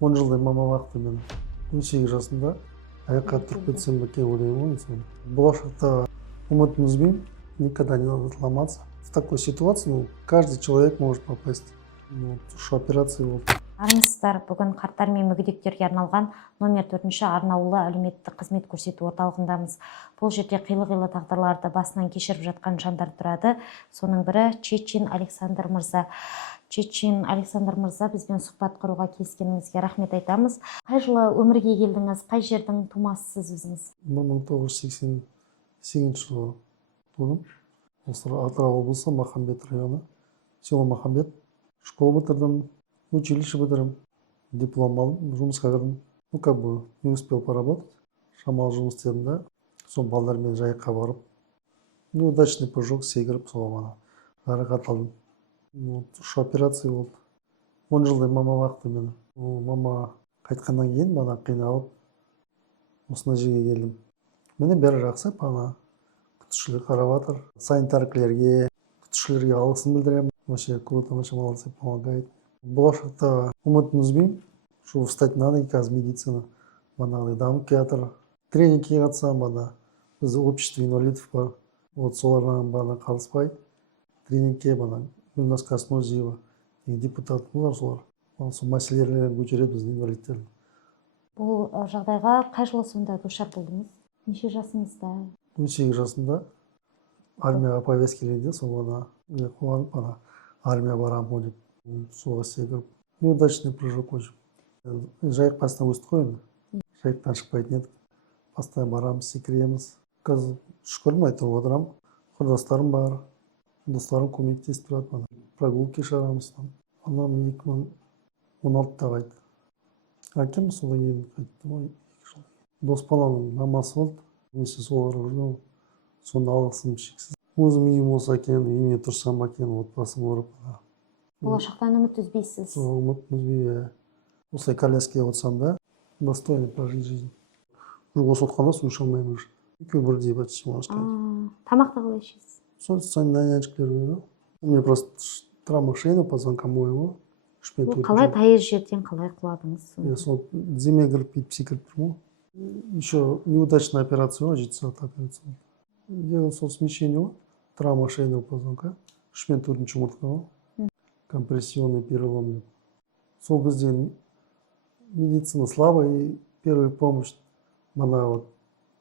10 жылдай мама бақты мен. 18 жасында аяққа тұрып кетсем бе екен ойлаймын ғой соны. Болашақта умытын үзбеймін, никогда не надо ломаться. В такой ситуации, ну, каждый человек может попасть. Вот, ушу операция болды. Армысыздар, бүгін қарттар мен мүгедектерге арналған номер 4-ші арнаулы әлеуметтік қызмет көрсету орталығындамыз. Бұл жерде қилы-қилы тағдырларды басынан кешіріп жатқан жандар тұрады. Соның бірі Чечин Александр мырза. Чечин Александр мырза, бізбен сұхбат құруға келіскеніңізге рахмет айтамыз. Қай жылы өмірге келдіңіз, қай жердің тумасысыз өзіңіз? 1988 жылы тудым. Осы Атырау облысы Махамбет районы, село Махамбет. Школу бітірдім, училище бітірдім, диплом алдым, жұмысқа кірдім. Ну, как бы не успел поработать. Шамал жұмыс істедім да, сол балдармен жайыққа барып, неудачный прыжок секіріп, соған жарақат алдым. Ушу операция болды. 10 жылдай мама бақты мені. Мама қайтқаннан кейін бана қиналып, осына жерге келдім. Мені бәрі жақсы, бана күтушілер қарап жатыр. Санитаркілерге, күтушілерге алғысын білдіремін. Вообще круто, вообще молодцы, помогает. Болашақта умытын үзбеймін. Шу встать надо, қазір медицина банағыдай дамып келатыр. Тренингке қатысамын, бана бізде общество инвалидов бар. Вот солардан бана қалыспай тренингке бана Гүлназ Касмозиева депутат болар солар. Сол мәселелерін көтереді біздің инвалидтерді. Бұл жағдайға қай жылы сонда душар болдыңыз? Неше жасыңызда? 18 жасында армияға повесткеленде сол бана қуанып бана армия барамын деп суға секіріп. Неудачный прыжок очень. Жайық басына өстік қой енді. Жайықтан шықпайтын едік. Постоянно барамыз, секіреміз. Қазір шүкірім айтып отырамын. Құрдастарым бар. Достарым көмектесіп тұрады. Прогулки шығарамыз. Анам 2016-та қайтты. Әкем содан кейін қайтты. Доспананың мамасы болды. Несі соларға жүрген. Соны алғысым шексіз. Өзім үйім болса екен, үйіме тұрсам екен, отбасым құрып. Болашақтан үміт үзбейсіз? Үміт үзбей. Осылай коляскеге отырсам да, достойно прожить жизнь. Осы отқанда су іше алмаймын. Екеуі бірдей почти, можно сказать. Тамақты қалай ішесіз? Соны нянечкілер берді. У меня просто травма шейного позвонка моего. Қалай тайыз жерден қалай құладыңыз? Я сол зиме кіріп бүйтіп секіріп тұрмын. Еще неудачная операция ғой, 7 сағат операция. Делал сол смещение ғой, травма шейного позвонка. 3-4 жұмыртқа ғой. Компрессионный перелом. Сол кезде медицина слабая и первая помощь мана вот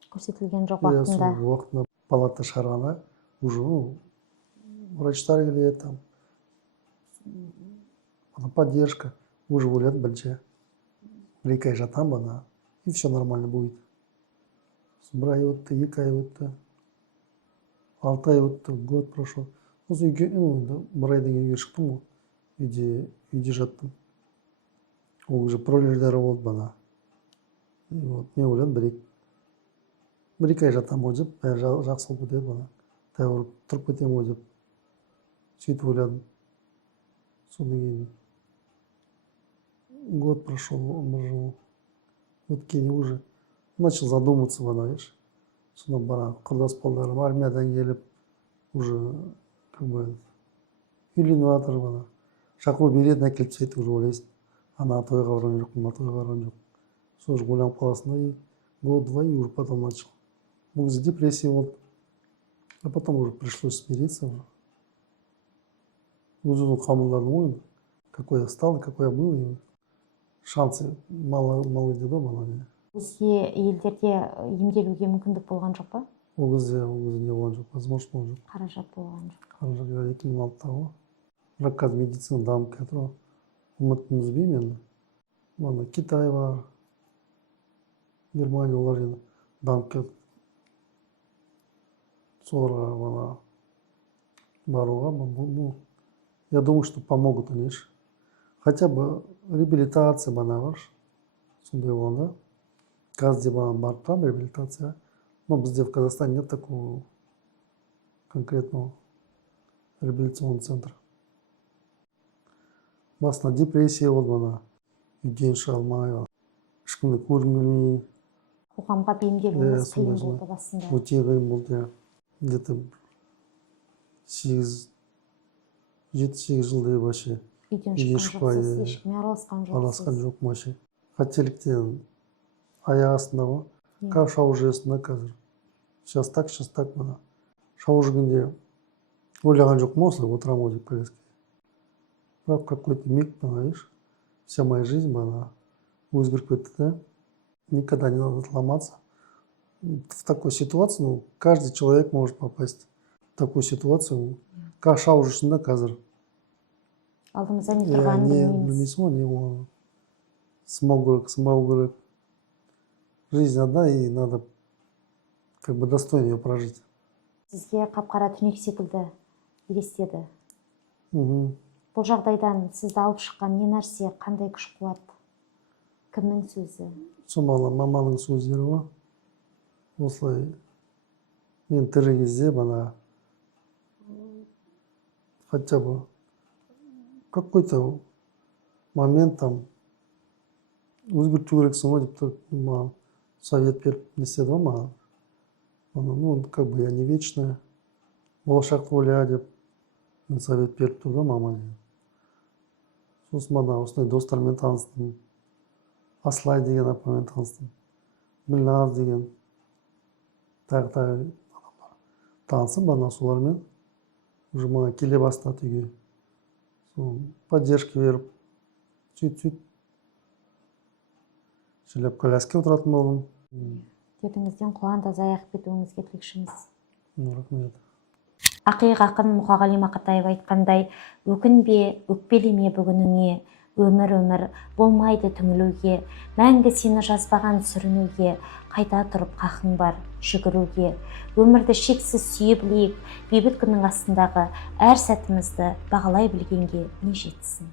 көрсетілген жоқ уақытында. Уақытында палата шығарғанда уже врачтар келеді там. Поддержка. Уже ойлады бірінші. 1-2 ай жатам бана. И все нормально будет. 1 ай өтті, 2 ай өтті. 6 ай өтті, год прошел. Осы үйге, 1 айдан үйге шықтым ғой. Үйде жаттым. Ол уже пролеждері болды бана. Мен ойладым 1-2 ай жатам ғой деп, жақсы болып кетеді бана. Тәуір тұрып кетем ғой деп. Сөйтіп ойладым. Содан кейін год прошел, 1 жыл. Өткенде уже начал задуматься бана, видишь. Содан бана құрдас балдарым армиядан келіп, уже как бы үйленіп жатыр бана. Шақыру беретін әкеліп тастайды, уже ойлайсың. Ана тойға барған жоқ, мына тойға барған жоқ. Сол же ойланып қаласың да, год-два и уже потом начал. Бұл кезде депрессия болды. А потом уже пришлось смириться. Өзімнің қабылдадым ғой, какой я стал, какой я был. Шансы мало деді бала. Өзге елдерде емделуге мүмкіндік болған жоқ па? Ол кезде не болған жоқ, возможно болған жоқ. Қаражат болған жоқ. Қаражат 2006-та ғой. Бірақ қазір медицина дамып кетір ғой. Үмітін үзбеймін енді. Мана Китай бар, Германия, олар енді дамып кетті. Соларға бана баруға, я думаю, что помогут они. Хотя бы реабилитация бана бар. Сондай болғанда. Қазір бана бар там реабилитация. Но бізде в Казахстане нет такого конкретного реабилитационного центра. Басына депрессия болды бана. Үйден шыға алмай, ешкімді көргім келмей. Қоғамға бейімделуіңіз қиын болды басында. Өте қиын болды. Где-то 7-8 жылдай вообще Үйден үйден шыққан шықпай, жоқсыз, ешкіммен араласқан араласқан жоқсыз. жоқпын вообще. Қателіктен аяқ астында ғой. Иә. Как шауып жүресің да қазір. Сейчас так, мына. Шауып жүргенде ойлаған жоқпын осылай отырамын деп коляскаға. Бірақ в какой-то миг, видишь, вся моя жизнь она өзгеріп кетті да. Никогда не надо ломаться. В такой ситуации, ну, каждый человек может попасть в такую ситуацию. Как шауып жүрсің да қазір. Алдымызда не тұрғанын Не білмейміз. білмейсің ғой, не оны. Сынбау керек. Жизнь одна, и надо как бы достойно ее прожить. Сізге қап-қара түнек секілді елестеді. Мгм. Бұл жағдайдан сізді алып шыққан не нәрсе, қандай күш қуат? Кімнің сөзі? Сол маманың сөздері ғой. Осылай мен тірі кезде бана хотя бы какой-то момент там өзгерту керексің ғой деп тұрып маған совет беріп не істеді ғой маған. Ну, как бы я не вечная. Болашақты ойла деп совет беріп тұр да мама деген. Сосын мана осындай достармен таныстым. Аслай деген апамен таныстым. Гүлнар деген тағы адамдар танысым, бана солармен уже маған келе бастады үйге. Сол поддержка беріп, сөйтіп жайлап коляскаға отыратын болдым. Дертіңізден қуан-таза аяқ кетуіңізге тілекшіміз. Рахмет. Ақиық ақын Мұқағали Мақатаев айтқандай, өкінбе, өкпелеме бүгініңе, өмір болмайды түңілуге, мәңгі сені жазбаған сүрінуге, қайта тұрып қақың бар жүгіруге. Өмірді шексіз сүйе білейік, бейбіт күннің астындағы әр сәтімізді бағалай білгенге не жетсін.